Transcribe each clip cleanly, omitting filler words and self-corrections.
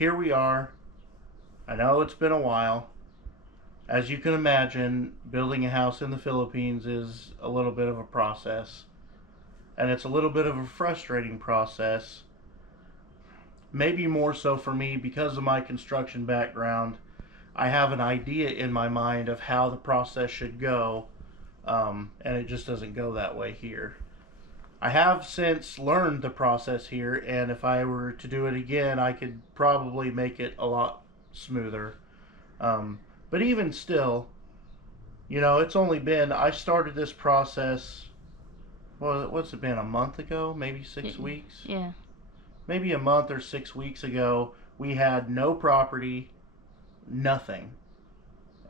here we are. I know it's been a while. As you can imagine, building a house in the Philippines is a little bit of a process. And it's a little bit of a frustrating process. Maybe more so for me because of my construction background. I have an idea in my mind of how the process should go, and it just doesn't go that way here. I have since learned the process here, and if I were to do it again, I could probably make it a lot smoother. But even still, it's only been, I started this process, well, what's it been, a month ago? Maybe 6 weeks? Yeah. Maybe a month or 6 weeks ago, we had no property, nothing.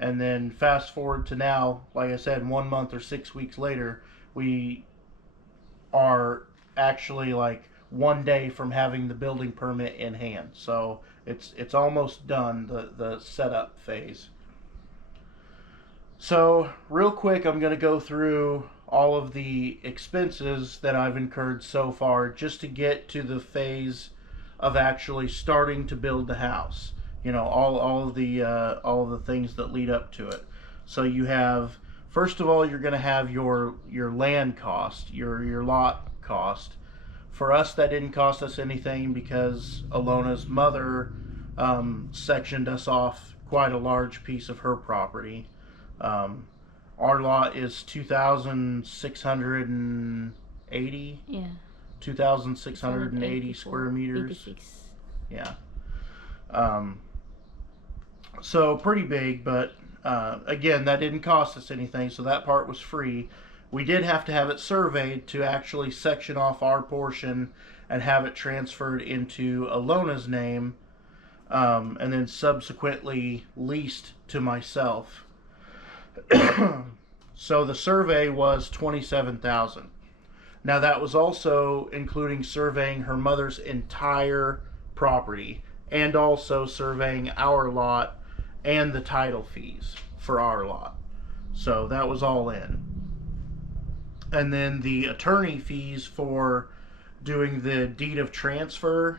And then fast forward to now, like I said, 1 month or 6 weeks later, we are actually like one day from having the building permit in hand. So it's almost done, the setup phase. So real quick, I'm going to go through all of the expenses that I've incurred so far just to get to the phase of actually starting to build the house. All of the things that lead up to it. So you have, first of all, you're going to have your land cost, your lot cost. For us, that didn't cost us anything because Alona's mother sectioned us off quite a large piece of her property. Our lot is 2,680. Yeah. 2,680 square meters. 86. Yeah. So pretty big, but again, that didn't cost us anything, so that part was free. We did have to have it surveyed to actually section off our portion and have it transferred into Alona's name, and then subsequently leased to myself. So the survey was $27,000. Now that was also including surveying her mother's entire property and also surveying our lot and the title fees for our lot. So that was all in. And then the attorney fees for doing the deed of transfer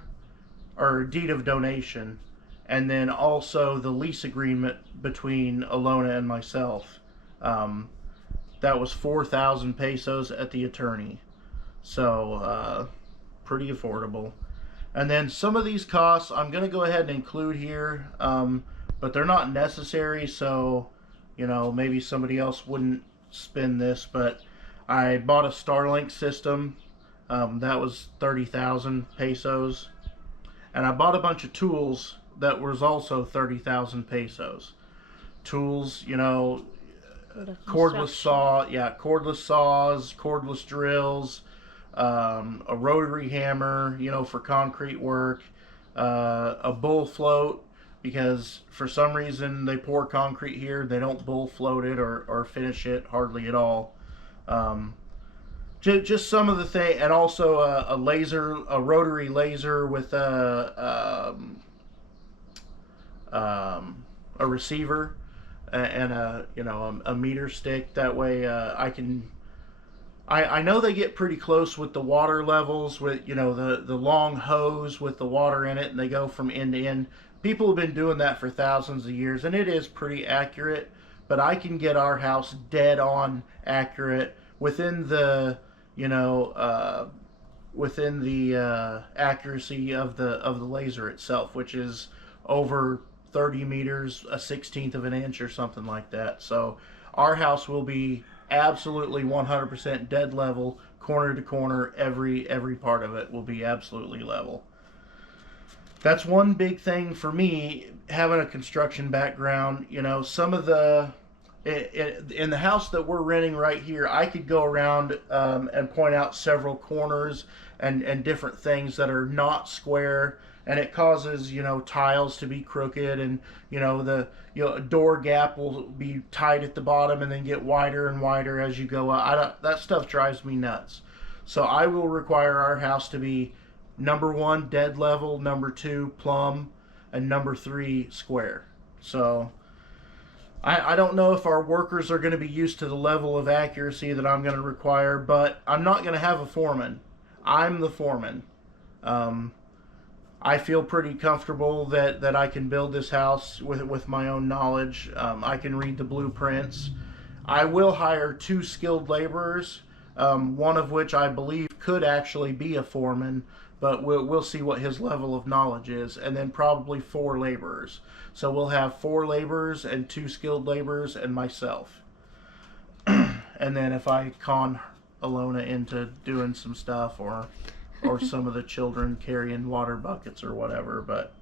or deed of donation, and then also the lease agreement between Alona and myself. That was 4,000 pesos at the attorney. So pretty affordable. And then some of these costs I'm going to go ahead and include here, but they're not necessary, so maybe somebody else wouldn't spend this, but I bought a Starlink system. That was 30,000 pesos. And I bought a bunch of tools that was also 30,000 pesos. Tools, cordless saws, cordless drills, a rotary hammer, for concrete work, a bull float, because for some reason they pour concrete here, they don't bull float it or finish it hardly at all. Just some of the things, and also a rotary laser with a receiver and a meter stick. That way I know they get pretty close with the water levels with the long hose with the water in it, and they go from end to end. People have been doing that for thousands of years, and it is pretty accurate, but I can get our house dead on accurate within the accuracy of the laser itself, which is over 30 meters, a 1/16 of an inch or something like that. So our house will be absolutely 100% dead level, corner to corner. Every part of it will be absolutely level. That's one big thing for me, having a construction background. Some of in the house that we're renting right here, I could go around and point out several corners and different things that are not square, and it causes tiles to be crooked, and the door gap will be tight at the bottom and then get wider and wider as you go up. That stuff drives me nuts. So I will require our house to be number 1 dead level, number 2 plumb, and number 3 square. So I don't know if our workers are going to be used to the level of accuracy that I'm going to require, but I'm not going to have a foreman. I'm the foreman. I feel pretty comfortable that I can build this house with my own knowledge. I can read the blueprints. I will hire 2 skilled laborers, one of which I believe could actually be a foreman, but we'll see what his level of knowledge is, and then probably 4 laborers. So we'll have 4 laborers and 2 skilled laborers and myself. And then if I con Alona into doing some stuff, or some of the children carrying water buckets or whatever. But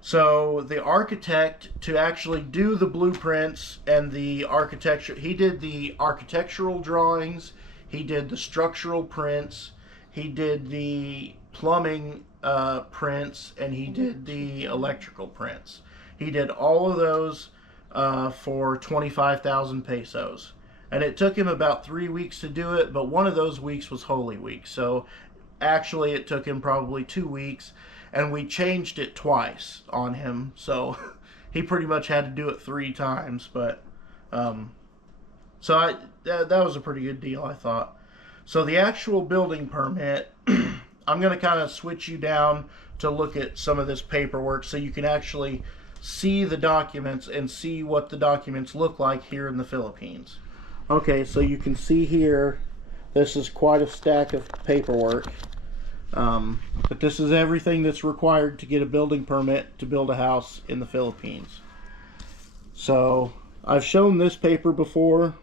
so the architect, to actually do the blueprints and the architecture, he did the architectural drawings, he did the structural prints, he did the plumbing prints, and he did the electrical prints. He did all of those for 25,000 pesos. And it took him about 3 weeks to do it, but one of those weeks was Holy Week. So actually it took him probably 2 weeks, and we changed it twice on him. So he pretty much had to do it 3 times. But so that was a pretty good deal, I thought. So the actual building permit, I'm going to kind of switch you down to look at some of this paperwork so you can actually see the documents and see what the documents look like here in the Philippines. Okay, so you can see here, this is quite a stack of paperwork. But this is everything that's required to get a building permit to build a house in the Philippines. So I've shown this paper before,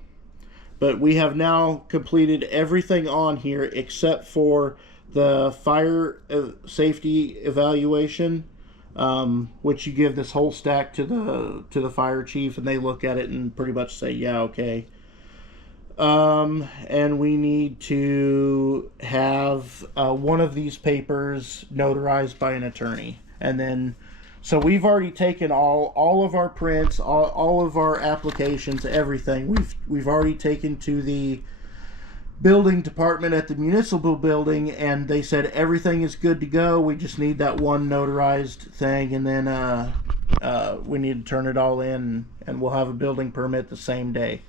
but we have now completed everything on here except for the fire safety evaluation, which you give this whole stack to the fire chief, and they look at it and pretty much say, yeah, okay. And we need to have one of these papers notarized by an attorney. And then, so we've already taken all of our prints, all of our applications, everything. We've already taken to the building department at the municipal building, and they said everything is good to go. We just need that one notarized thing, and then we need to turn it all in, and we'll have a building permit the same day.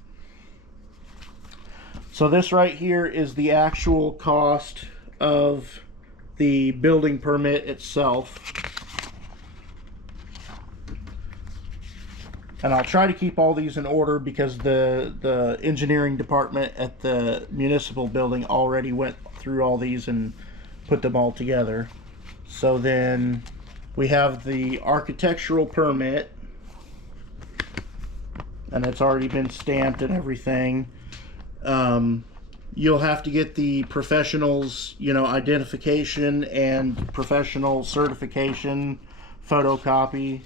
So this right here is the actual cost of the building permit itself. And I'll try to keep all these in order because the engineering department at the municipal building already went through all these and put them all together. So then we have the architectural permit, and it's already been stamped and everything. You'll have to get the professional's, identification and professional certification photocopy,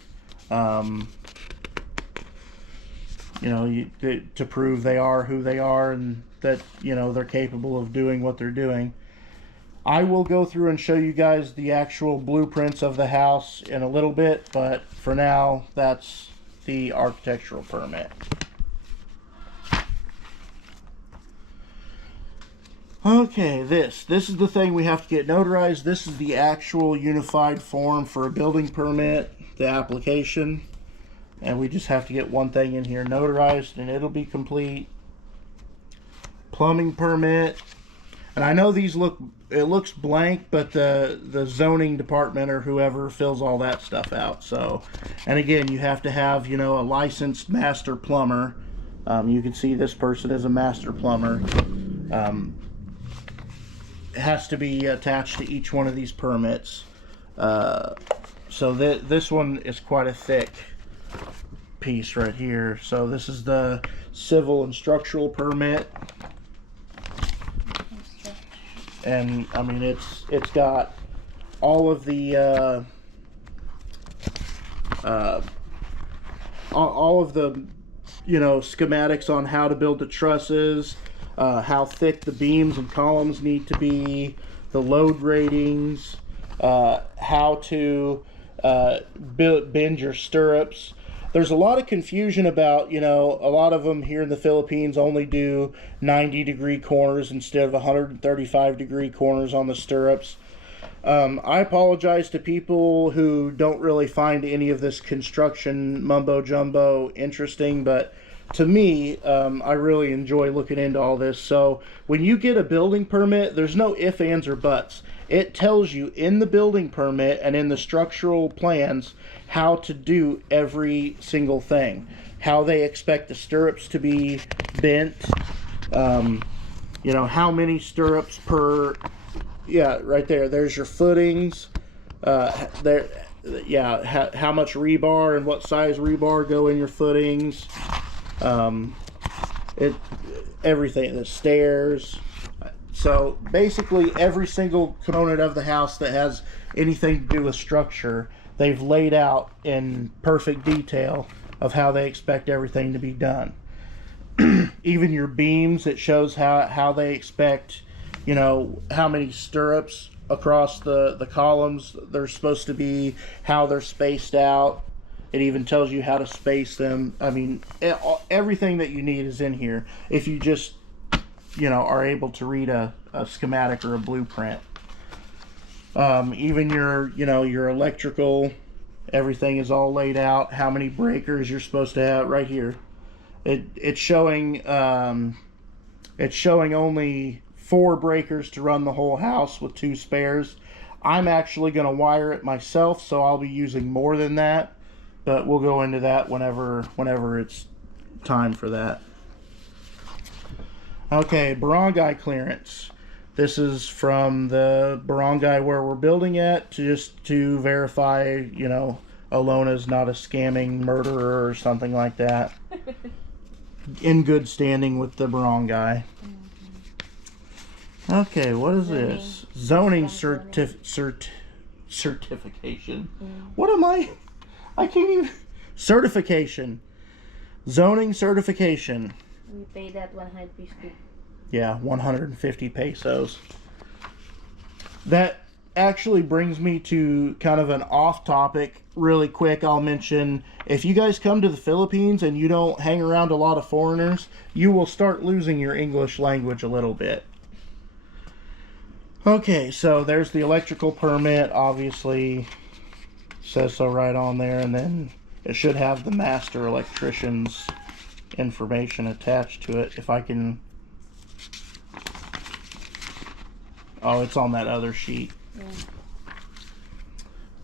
to prove they are who they are and that, they're capable of doing what they're doing. I will go through and show you guys the actual blueprints of the house in a little bit, but for now, that's the architectural permit. Okay, this is the thing we have to get notarized. This is the actual unified form for a building permit, the application. And we just have to get one thing in here notarized and it'll be complete. Plumbing permit. And I know it looks blank, but the zoning department or whoever fills all that stuff out. So, and again, you have to have, a licensed master plumber. You can see this person is a master plumber. It has to be attached to each one of these permits. So this one is quite a thick piece right here. So this is the civil and structural permit, and I mean it's got all of the schematics on how to build the trusses, how thick the beams and columns need to be, the load ratings, how to bend your stirrups. There's a lot of confusion about, a lot of them here in the Philippines only do 90-degree corners instead of 135-degree corners on the stirrups. I apologize to people who don't really find any of this construction mumbo-jumbo interesting, but to me, I really enjoy looking into all this. So when you get a building permit, there's no ifs, ands, or buts. It tells you in the building permit and in the structural plans how to do every single thing. How they expect the stirrups to be bent. You know, how many stirrups per... Yeah, right there. There's your footings. There... Yeah, how much rebar and what size rebar go in your footings. Everything, the stairs. So basically every single component of the house that has anything to do with structure, they've laid out in perfect detail of how they expect everything to be done. Even your beams, it shows how they expect, you know, how many stirrups across the columns they're supposed to be, how they're spaced out. It even tells you how to space them. I mean, everything that you need is in here if you just, you know, are able to read a schematic or a blueprint. Even your, you know, your electrical, everything is all laid out, how many breakers you're supposed to have right here. It's showing only 4 breakers to run the whole house with 2 spares. I'm actually going to wire it myself, so I'll be using more than that, but we'll go into that whenever it's time for that. Okay, barangay clearance. This is from the barangay where we're building at, just to verify, you know, Alona's not a scamming murderer or something like that. In good standing with the barangay. Okay, what is this? Zoning certification. What am I can't even... Certification. Zoning certification. We paid that 150. Yeah, 150 pesos. That actually brings me to kind of an off topic. Really quick, I'll mention, if you guys come to the Philippines and you don't hang around a lot of foreigners, you will start losing your English language a little bit. Okay, so there's the electrical permit, obviously says so right on there, and then it should have the master electrician's information attached to it. If I can... Oh, it's on that other sheet. Yeah.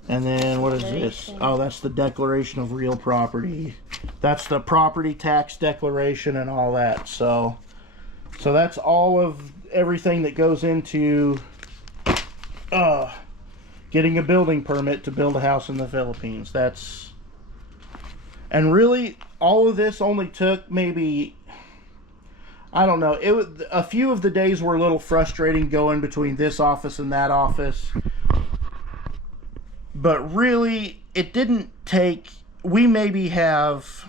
And then what is this? Oh, that's the declaration of real property. That's the property tax declaration and all that. So that's all of everything that goes into getting a building permit to build a house in the Philippines. And really, all of this only took maybe, I don't know, it was, a few of the days were a little frustrating going between this office and that office. But really, it didn't take, we maybe have,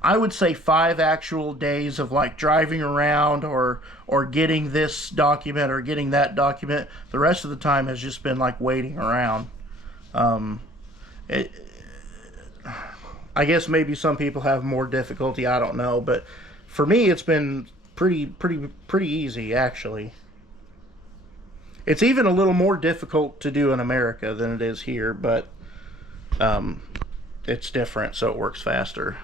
I would say 5 actual days of like driving around or getting this document or getting that document. The rest of the time has just been like waiting around. I guess maybe some people have more difficulty, I don't know, but for me it's been pretty easy actually. It's even a little more difficult to do in America than it is here, but it's different, so it works faster.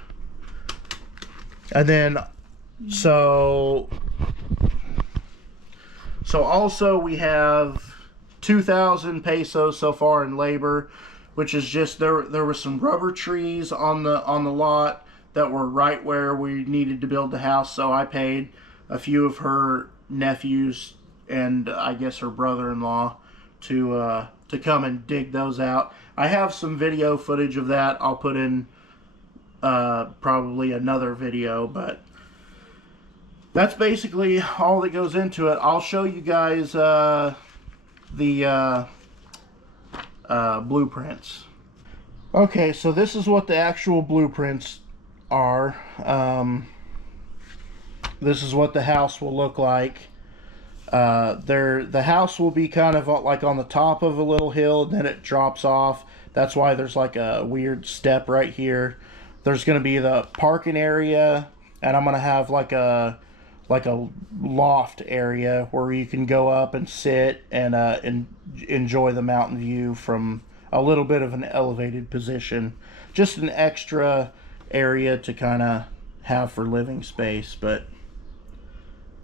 And then so also we have 2,000 pesos so far in labor, which is just there were some rubber trees on the lot that were right where we needed to build the house, so I paid a few of her nephews and I guess her brother-in-law to come and dig those out. I have some video footage of that. I'll put in probably another video, but that's basically all that goes into it. I'll show you guys the blueprints. Okay, so this is what the actual blueprints are. This is what the house will look like. The house will be kind of like on the top of a little hill, and then it drops off. That's why there's like a weird step right here. There's going to be the parking area, and I'm going to have like a loft area where you can go up and sit and enjoy the mountain view from a little bit of an elevated position. Just an extra area to kind of have for living space. But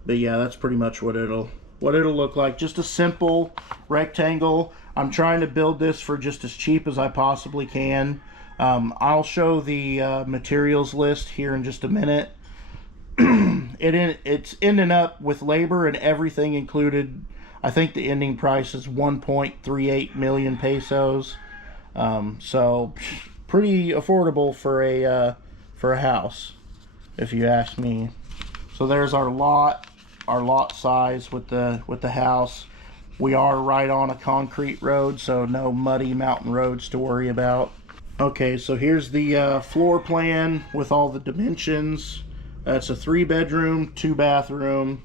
yeah, that's pretty much what it'll look like. Just a simple rectangle. I'm trying to build this for just as cheap as I possibly can. I'll show the materials list here in just a minute. It's ending up with labor and everything included. I think the ending price is 1.38 million pesos. So pretty affordable for a house, if you ask me. So there's our lot size with the house. We are right on a concrete road, so no muddy mountain roads to worry about. Okay, so here's the floor plan with all the dimensions. It's a 3-bedroom, 2-bathroom,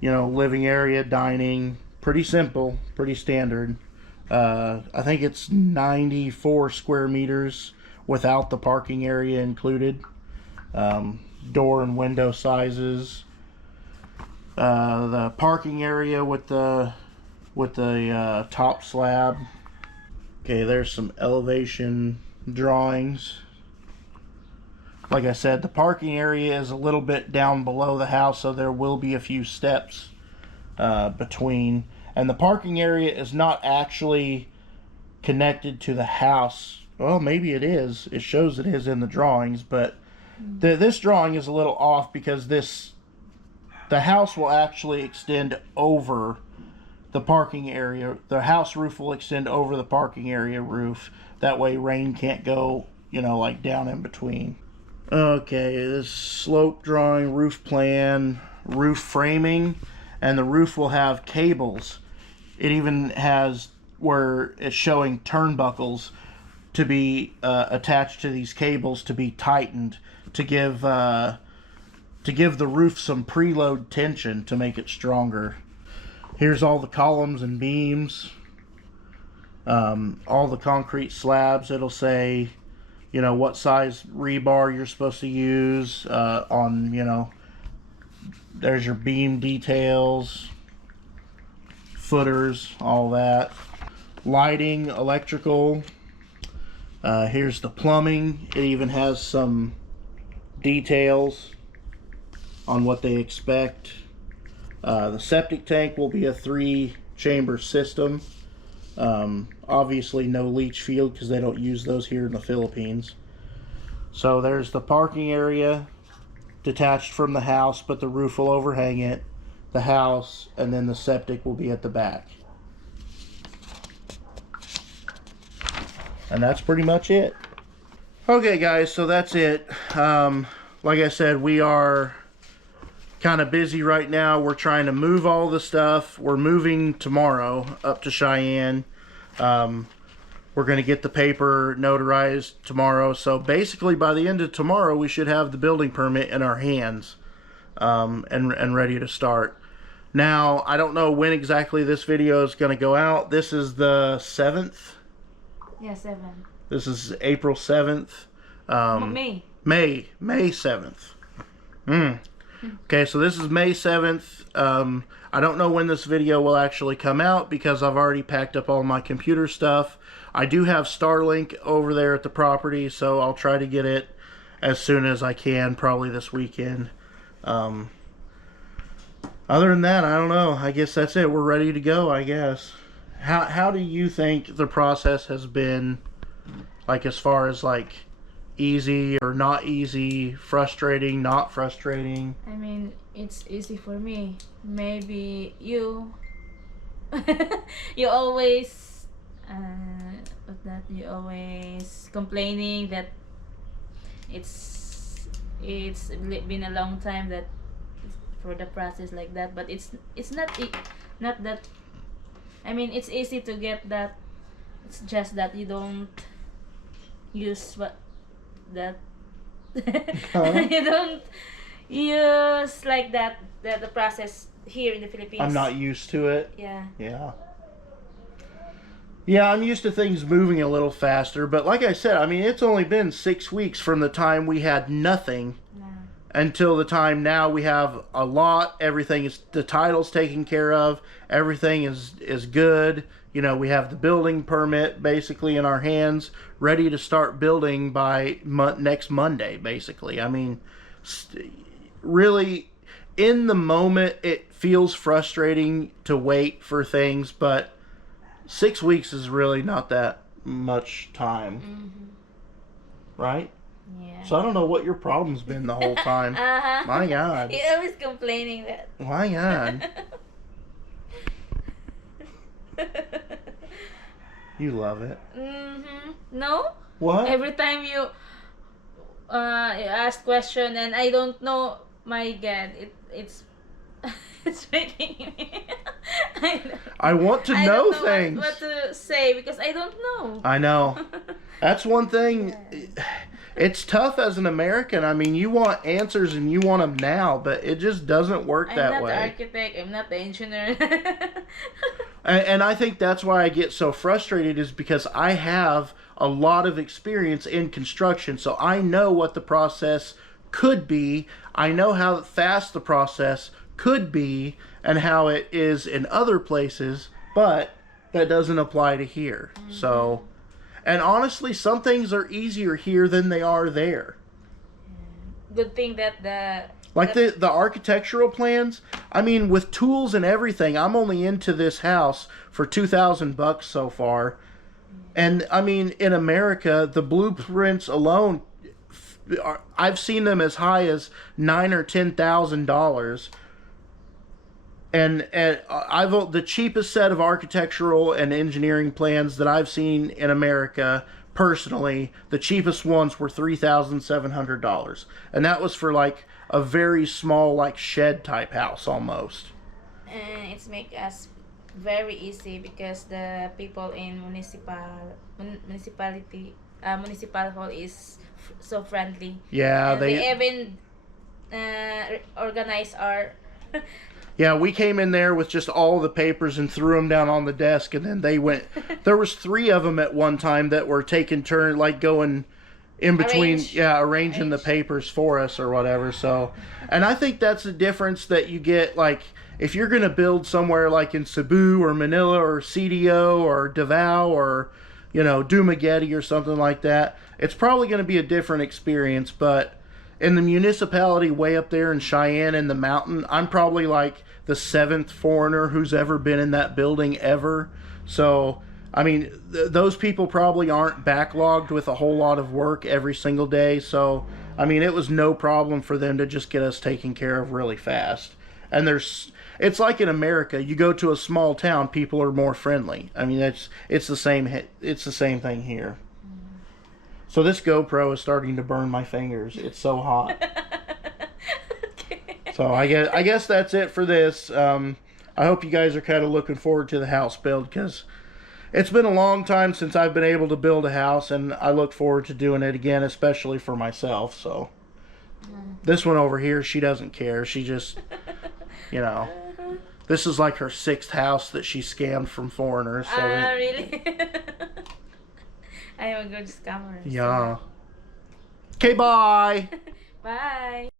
living area, dining. Pretty simple, pretty standard. I think it's 94 square meters without the parking area included. Door and window sizes. The parking area with the top slab. Okay, there's some elevation drawings. Like I said, the parking area is a little bit down below the house, so there will be a few steps between. And the parking area is not actually connected to the house. Well, maybe it is. It shows it is in the drawings, but this drawing is a little off because the house will actually extend over the parking area. The house roof will extend over the parking area roof. That way rain can't go, like down in between. Okay, this slope drawing, roof plan, roof framing, and the roof will have cables. It even has where it's showing turnbuckles to be attached to these cables to be tightened to give the roof some preload tension to make it stronger. Here's all the columns and beams, all the concrete slabs. It'll say what size rebar you're supposed to use on, there's your beam details, footers, all that. Lighting, electrical. Here's the plumbing. It even has some details on what they expect. The septic tank will be a 3-chamber system. Obviously no leach field because they don't use those here in the Philippines. So there's the parking area detached from the house, but the roof will overhang it, the house, and then the septic will be at the back. And that's pretty much it. Okay guys, so that's it. Like I said, we are kind of busy right now. We're trying to move all the stuff. We're moving tomorrow up to Cheyenne. We're going to get the paper notarized tomorrow. So basically by the end of tomorrow, we should have the building permit in our hands and ready to start. Now, I don't know when exactly this video is going to go out. This is the 7th. Yeah, 7. This is April 7th. May 7th. Okay, so this is May 7th. I don't know when this video will actually come out because I've already packed up all my computer stuff. I do have Starlink over there at the property, so I'll try to get it as soon as I can, probably this weekend. Other than that, I don't know. I guess that's it. We're ready to go, I guess. How do you think the process has been, like as far as like easy or not easy, frustrating, not frustrating? I mean, it's easy for me. Maybe you you always you always complaining that it's been a long time that for the process like that, but it's not that. I mean, it's easy to get that. It's just that you don't use that you don't use like that the process here in the Philippines. I'm not used to it. Yeah, I'm used to things moving a little faster, but like I said, I mean, it's only been 6 weeks from the time we had nothing until the time now we have a lot. Everything is, the title's taken care of. Everything is good. You know, we have the building permit basically in our hands, ready to start building by next Monday, basically. I mean, really, in the moment, it feels frustrating to wait for things, but 6 weeks is really not that much time. Mm-hmm. Right? Yeah. So I don't know what your problem's been the whole time. Uh-huh. My God. You're always complaining that. My God. You love it. Mm-hmm. No? What? Every time you ask question and I don't know, my God, it's it's making me. I want to I know don't know things. what to say because I don't know. I know. That's one thing. It's tough as an American. I mean, you want answers and you want them now, but it just doesn't work that way. I'm not the architect. I'm not the engineer. And I think that's why I get so frustrated, is because I have a lot of experience in construction, so I know what the process could be. I know how fast the process could be and how it is in other places, but that doesn't apply to here. Mm-hmm. So, and honestly, some things are easier here than they are there. Good thing that the architectural plans, I mean, with tools and everything, I'm only into this house for $2,000 so far. And I mean, in America, the blueprints alone, I've seen them as high as $9,000 or $10,000. And the cheapest set of architectural and engineering plans that I've seen in America, personally, the cheapest ones were $3,700, and that was for like a very small, like shed type house almost. And it's make us very easy because the people in municipal hall is so friendly. Yeah, and they even organize our. Yeah, we came in there with just all the papers and threw them down on the desk, and then they went. There was 3 of them at one time that were taking turn, like going in between, arranging the papers for us or whatever. So, and I think that's the difference that you get. Like, if you're going to build somewhere like in Cebu or Manila or CDO or Davao or, you know, Dumaguete or something like that, it's probably going to be a different experience. But in the municipality way up there in Cheyenne in the mountain, I'm probably like the 7th foreigner who's ever been in that building ever. So, I mean, those people probably aren't backlogged with a whole lot of work every single day. So, I mean, it was no problem for them to just get us taken care of really fast. And it's like in America, you go to a small town, people are more friendly. I mean, it's the same thing here. So this GoPro is starting to burn my fingers. It's so hot. Okay. So I guess that's it for this. I hope you guys are kind of looking forward to the house build, because it's been a long time since I've been able to build a house, and I look forward to doing it again, especially for myself. So this one over here, she doesn't care. She just, you know, this is like her 6th house that she scammed from foreigners. So really? I am a good scammer. Yeah. Okay, bye. Bye.